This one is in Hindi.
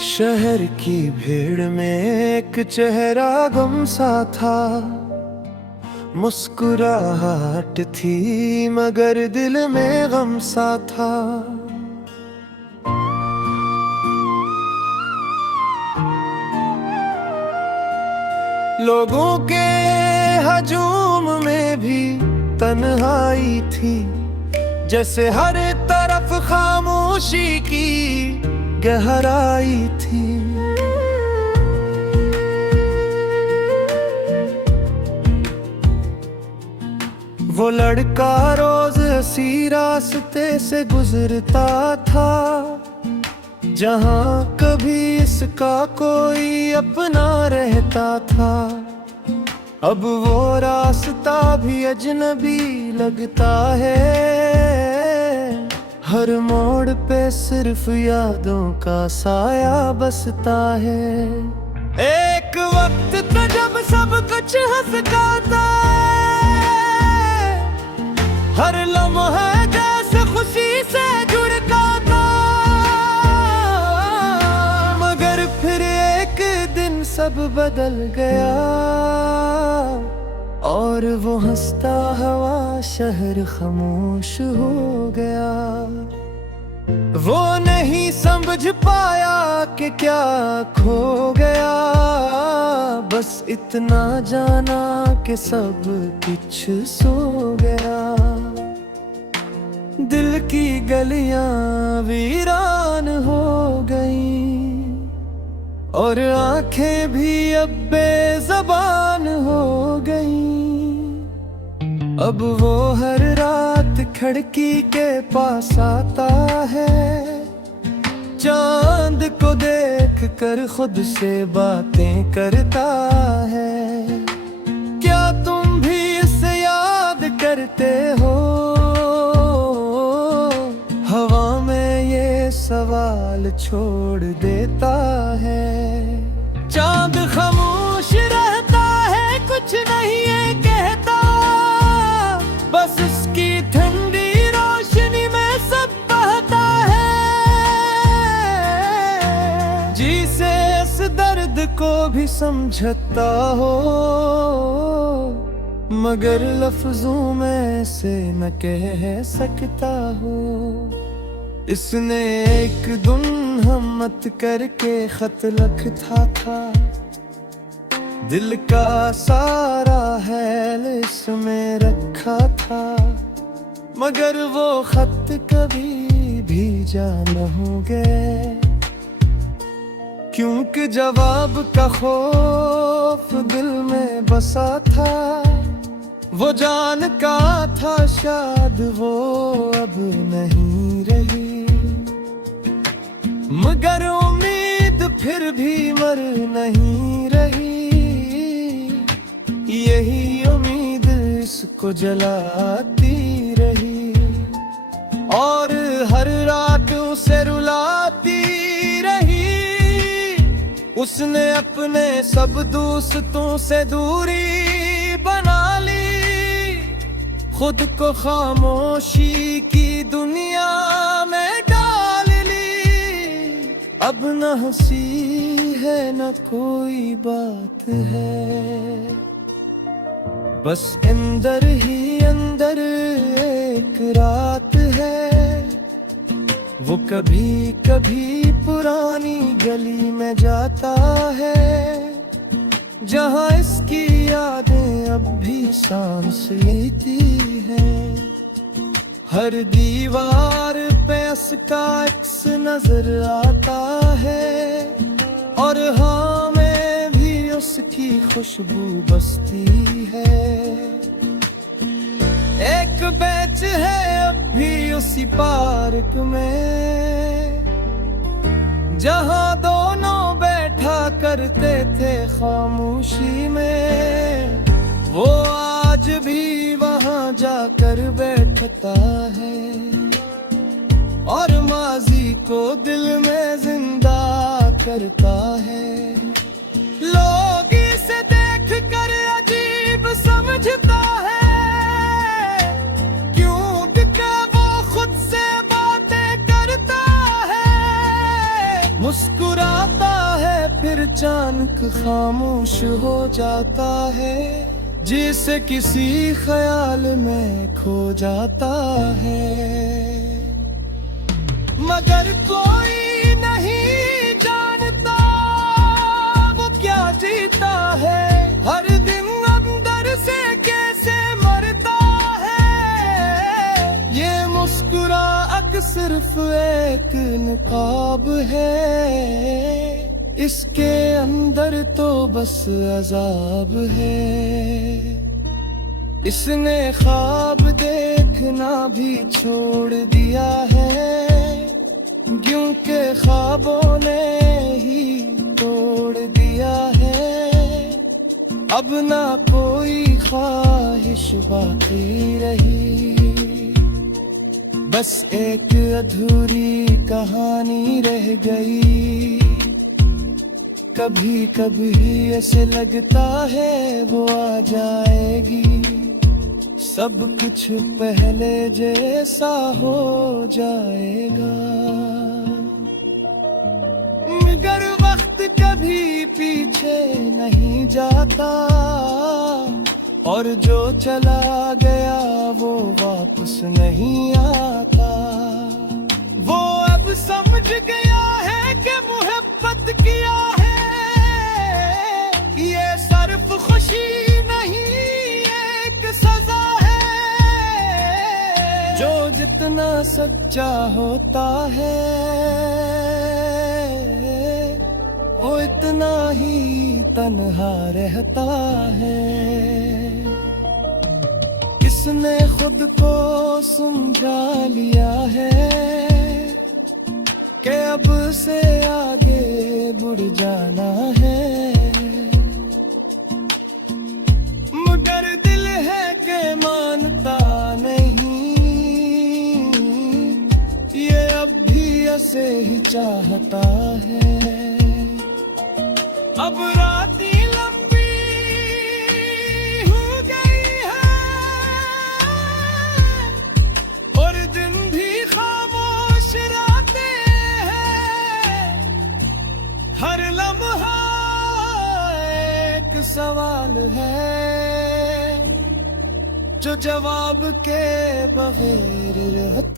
शहर की भीड़ में एक चेहरा गम सा था। मुस्कुराहट थी मगर दिल में गम सा था। लोगों के हजूम में भी तन्हाई थी, जैसे हर तरफ खामोशी की गहराई थी। वो लड़का रोज इसी रास्ते से गुजरता था, जहाँ कभी इसका कोई अपना रहता था। अब वो रास्ता भी अजनबी लगता है, हर मोड़ पे सिर्फ यादों का साया बसता है। एक वक्त था जब सब कुछ हंसता था, हर लम्हा जैसे खुशी से जुड़ता था। मगर फिर एक दिन सब बदल गया, और वो हंसता हुआ शहर खामोश हो गया। वो नहीं समझ पाया कि क्या खो गया, बस इतना जाना कि सब कुछ सो गया। दिल की गलियां वीरान हो गईं, और आंखें भी अब बेज़बान हो गईं। अब वो हर रात खिड़की के पास आता है, चांद को देख कर खुद से बातें करता है। क्या तुम भी इसे याद करते हो? हवा में ये सवाल छोड़ देता है। चांद खामोश रहता है, कुछ नहीं ये कहता, बस उसकी ठंडी रोशनी में सब बहता है। जिसे इस दर्द को भी समझता हो, मगर लफ्जों में से न कह सकता हो। इसने एक दिन हिम्मत करके खत लिखा था, दिल का सारा हैल इसमें रखा था। मगर वो खत कभी भेजा न होंगे, क्योंकि जवाब का खौफ दिल में बसा था। वो जान का था शायद वो अब नहीं रही, मगर उम्मीद फिर भी मर नहीं रही। यही उम्मीद इसको जलाती रही, और हर रात उसे रुलाती रही। उसने अपने सब दोस्तों से दूरी बना ली, खुद को खामोशी की दुनिया में डाल ली। अब न हंसी है न कोई बात है, बस अंदर ही अंदर एक रात है। वो कभी कभी पुरानी गली में जाता है, जहाँ इसकी यादें अब भी सांस लेती हैं। हर दीवार पे उसका अक्स नजर आता है, और हाँ में भी उसकी खुशबू बसती है। एक बेंच है अब भी उसी पार्क में, जहाँ दोनों बैठा करते थे खामोशी में। वो आज भी वहाँ जाकर बैठता है, और माजी को दिल में जिंदा करता है। लोग इसे देख कर अजीब समझता है, क्योंकि वो खुद से बातें करता है। मुस्कुराता अचानक खामोश हो जाता है, जिसे किसी ख्याल में खो जाता है। मगर कोई नहीं जानता वो क्या जीता है, हर दिन अंदर से कैसे मरता है। ये मुस्कुराहट सिर्फ एक नकाब है, इसके अंदर तो बस अजाब है। इसने ख्वाब देखना भी छोड़ दिया है, क्योंकि ख्वाबों ने ही तोड़ दिया है। अब ना कोई ख्वाहिश बाकी रही, बस एक अधूरी कहानी रह गई। कभी कभी ऐसे लगता है वो आ जाएगी, सब कुछ पहले जैसा हो जाएगा। मगर वक्त कभी पीछे नहीं जाता, और जो चला गया वो वापस नहीं आता। वो अब समझ गया है कि मोहब्बत किया है ये सिर्फ खुशी नहीं एक सजा है। जो जितना सच्चा होता है वो इतना ही तन्हा रहता है। इसने खुद को समझा लिया है कि अब से आगे बढ़ जाना है। मगर दिल है कि मानता नहीं, ये अब भी ऐसे ही चाहता है। अब रातें लंबी हो गई है और दिन भी खामोश रातें हैं। हर लम्हा एक सवाल है जो जवाब के बगैर रहता